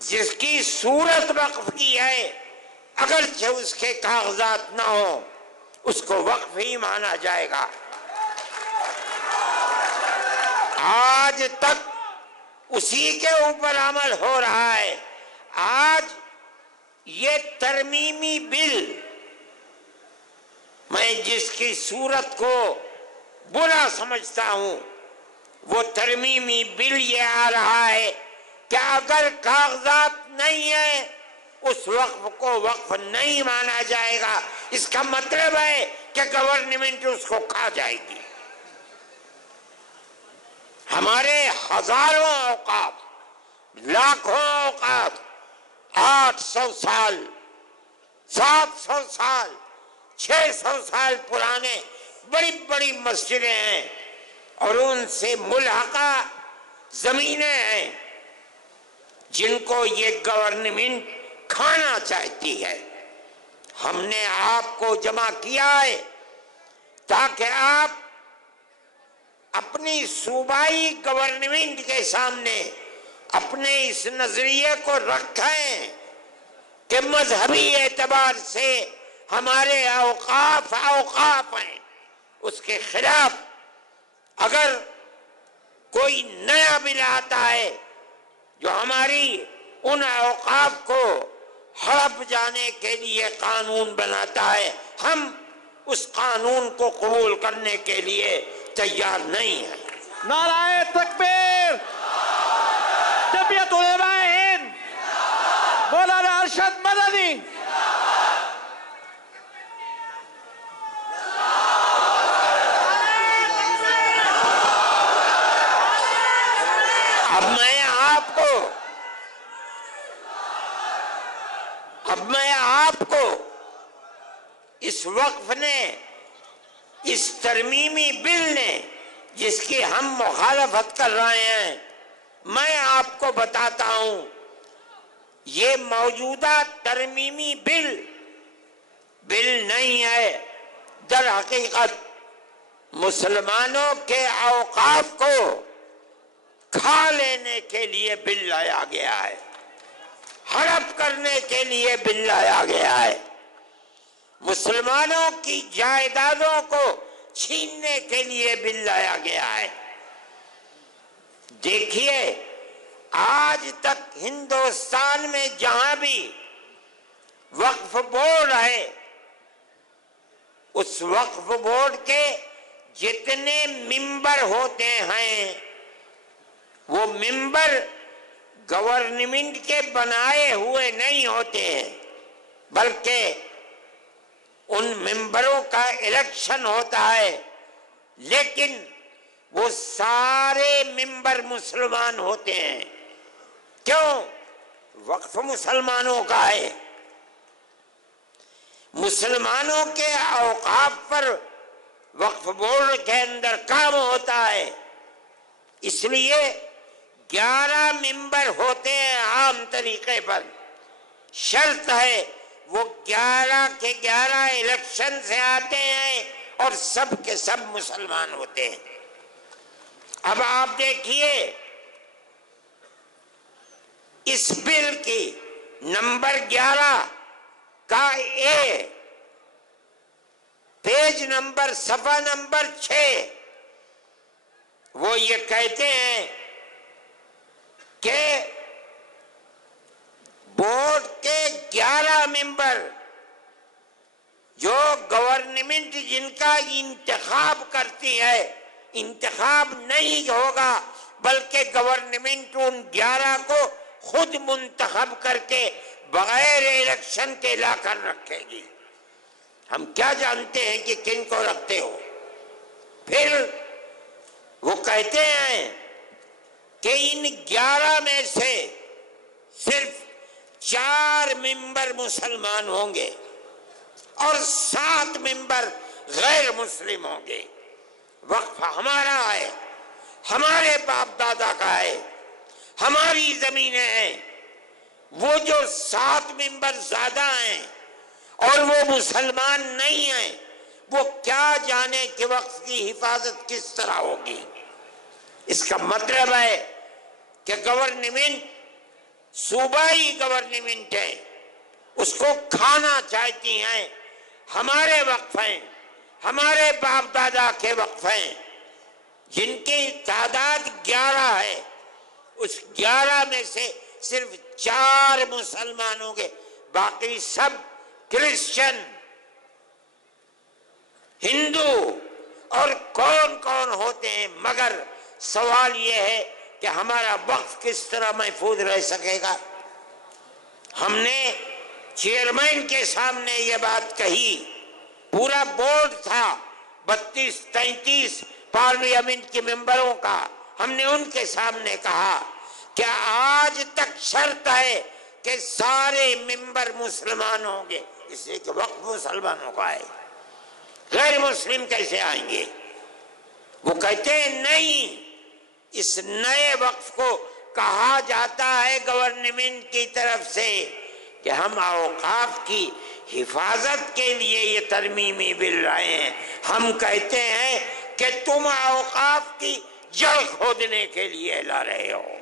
جس کی صورت وقف کی ہے اگرچہ اس کے کاغذات نہ ہوں اس کو وقف ہی مانا جائے گا۔ آج تک اسی کے اوپر عمل ہو رہا ہے۔ آج یہ ترمیمی بل، میں جس کی صورت کو برا سمجھتا ہوں، وہ ترمیمی بل یہ آ رہا ہے کہ اگر کاغذات نہیں ہیں اس وقف کو وقف نہیں مانا جائے گا۔ اس کا مطلب ہے کہ گورنمنٹ اس کو کھا جائے گی۔ ہمارے ہزاروں اوقاف، لاکھوں اوقاف، 800 سال، 700 سال، 600 سال پرانے بڑی بڑی مسجدیں ہیں اور ان سے ملحقہ زمینیں ہیں جن کو یہ گورنمنٹ کھانا چاہتی ہے۔ ہم نے آپ کو جمع کیا ہے تاکہ آپ اپنی صوبائی گورنمنٹ کے سامنے اپنے اس نظریے کو رکھیں کہ مذہبی اعتبار سے ہمارے اوقاف ہیں، اس کے خلاف اگر کوئی نیا بل آتا ہے جو ہماری ان اوقاف کو ہڑپ جانے کے لیے قانون بناتا ہے، ہم اس قانون کو قبول کرنے کے لیے تیار نہیں ہیں۔ نعرہ تکبیر، جمعیت علماء ہند، مولانا ارشد مدنی۔ اب میں آپ کو اس وقف نے، اس ترمیمی بل نے جس کی ہم مخالفت کر رہے ہیں، میں آپ کو بتاتا ہوں یہ موجودہ ترمیمی بل نہیں ہے، در حقیقت مسلمانوں کے اوقاف کو کھا لینے کے لیے بل لایا گیا ہے، ہڑپ کرنے کے لیے بل لایا گیا ہے، مسلمانوں کی جائیدادوں کو چھیننے کے لیے بل لایا گیا ہے۔ دیکھیے آج تک ہندوستان میں جہاں بھی وقف بورڈ ہے، اس وقف بورڈ کے جتنے ممبر ہوتے ہیں وہ ممبر گورنمنٹ کے بنائے ہوئے نہیں ہوتے ہیں، بلکہ ان ممبروں کا الیکشن ہوتا ہے، لیکن وہ سارے ممبر مسلمان ہوتے ہیں۔ کیوں؟ وقف مسلمانوں کا ہے، مسلمانوں کے اوقاف پر وقف بورڈ کے اندر کام ہوتا ہے، اس لیے 11 ممبر ہوتے ہیں عام طریقے پر، شرط ہے وہ 11 کے 11 الیکشن سے آتے ہیں اور سب کے سب مسلمان ہوتے ہیں۔ اب آپ دیکھیے اس بل کی نمبر 11 کا اے، پیج نمبر، صفحہ نمبر 6، وہ یہ کہتے ہیں کہ بورڈ کے 11 ممبر جو گورنمنٹ جن کا انتخاب کرتی ہے، انتخاب نہیں ہوگا بلکہ گورنمنٹ ان 11 کو خود منتخب کر کے بغیر الیکشن کے لا کر رکھے گی۔ ہم کیا جانتے ہیں کہ کن کو رکھتے ہو؟ پھر وہ کہتے ہیں کہ ان 11 میں سے صرف 4 ممبر مسلمان ہوں گے اور 7 ممبر غیر مسلم ہوں گے۔ وقف ہمارا ہے، ہمارے باپ دادا کا ہے، ہماری زمینیں ہیں۔ وہ جو 7 ممبر زیادہ ہیں اور وہ مسلمان نہیں ہیں، وہ کیا جانے کہ وقف کی حفاظت کس طرح ہوگی۔ اس کا مطلب ہے کہ گورنمنٹ صوبائی گورنمنٹ ہے، اس کو کھانا چاہتی ہیں۔ ہمارے وقف ہیں، ہمارے باپ دادا کے وقف ہیں، جن کی تعداد 11 ہے، اس 11 میں سے صرف 4 مسلمان ہوں گے، باقی سب کرسچن، ہندو اور کون کون ہوتے ہیں۔ مگر سوال یہ ہے کہ ہمارا وقف کس طرح محفوظ رہ سکے گا؟ ہم نے چیئرمین کے سامنے یہ بات کہی، پورا بورڈ تھا 32-33 پارلیمنٹ کے ممبروں کا، ہم نے ان کے سامنے کہا کہ آج تک شرط ہے کہ سارے ممبر مسلمان ہوں گے، اس لیے کہ وقف مسلمانوں کا ہے، غیر مسلم کیسے آئیں گے؟ وہ کہتے ہیں نہیں، اس نئے وقف کو کہا جاتا ہے گورنمنٹ کی طرف سے کہ ہم اوقاف کی حفاظت کے لیے یہ ترمیمی بل لائے ہیں۔ ہم کہتے ہیں کہ تم اوقاف کی جڑ کھودنے کے لیے لا رہے ہو۔